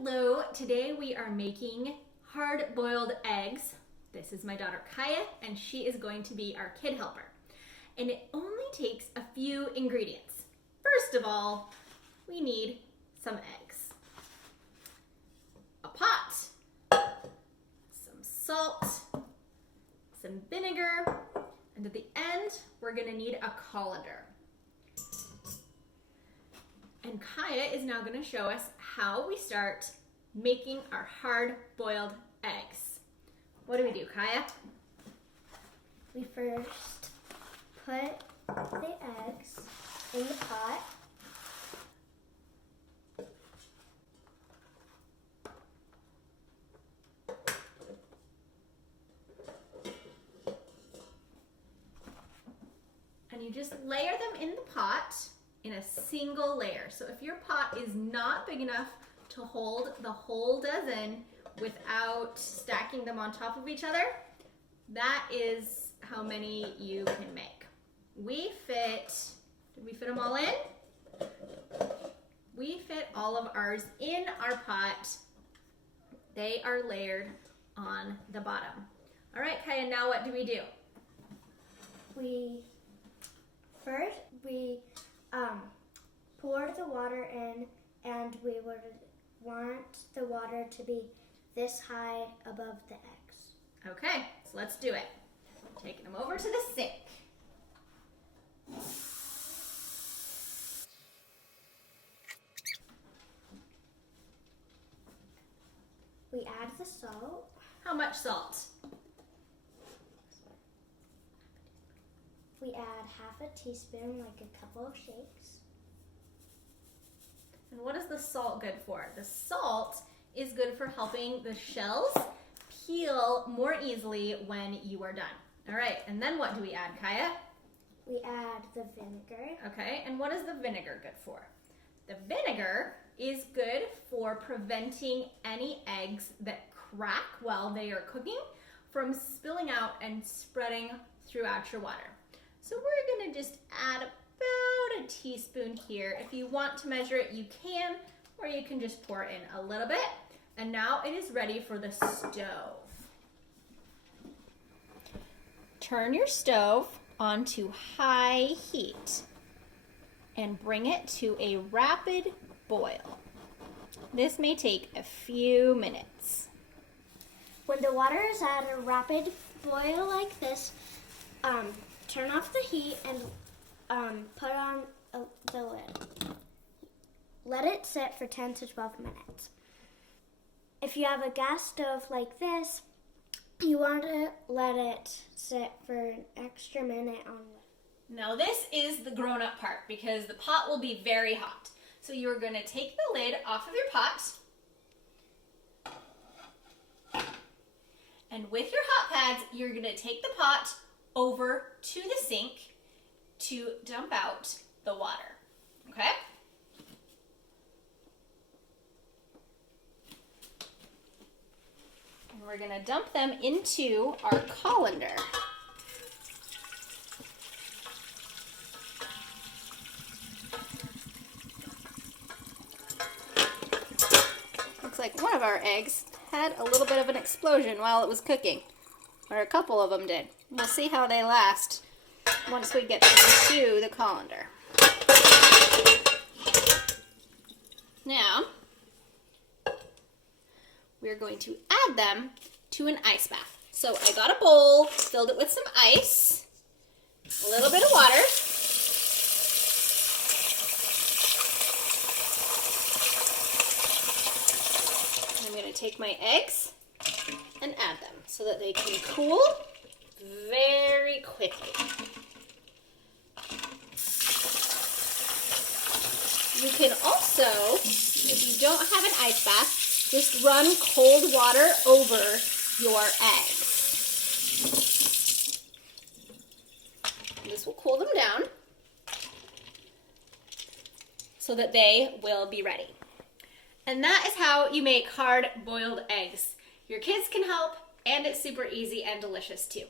Hello, today we are making hard-boiled eggs. This is my daughter Kaya, and she is going to be our kid helper. And it only takes a few ingredients. First of all, we need some eggs, a pot, some salt, some vinegar, and at the end, we're gonna need a colander. And Kaya is now going to show us how we start making our hard-boiled eggs. What do we do, Kaya? We first put the eggs in the pot. And you just layer them in the pot in a single layer. So if your pot is not big enough to hold the whole dozen without stacking them on top of each other, that is how many you can make. Did we fit them all in? We fit all of ours in our pot. They are layered on the bottom. All right, Kaya, now what do we do? We pour the water in, and we would want the water to be this high above the eggs. Okay, so let's do it. Taking them over to the sink. We add the salt. How much salt? We add half a teaspoon, like a couple of shakes. And what is the salt good for? The salt is good for helping the shells peel more easily when you are done. All right, and then what do we add, Kaya? We add the vinegar. Okay, and what is the vinegar good for? The vinegar is good for preventing any eggs that crack while they are cooking from spilling out and spreading throughout your water. So we're gonna just add about a teaspoon here. If you want to measure it, you can, or you can just pour in a little bit. And now it is ready for the stove. Turn your stove onto high heat and bring it to a rapid boil. This may take a few minutes. When the water is at a rapid boil like this, turn off the heat and put on the lid. Let it sit for 10 to 12 minutes. If you have a gas stove like this, you want to let it sit for an extra minute on the... Now this is the grown-up part because the pot will be very hot. So you're going to take the lid off of your pot, and with your hot pads, you're going to take the pot over to the sink to dump out the water, okay? And we're gonna dump them into our colander. Looks like one of our eggs had a little bit of an explosion while it was cooking, or a couple of them did. We'll see how they last once we get them into the colander. Now, we're going to add them to an ice bath. So I got a bowl, filled it with some ice, a little bit of water, and I'm going to take my eggs and add them so that they can cool very quickly. You can also, if you don't have an ice bath, just run cold water over your eggs. This will cool them down so that they will be ready. And that is how you make hard-boiled eggs. Your kids can help, and it's super easy and delicious too.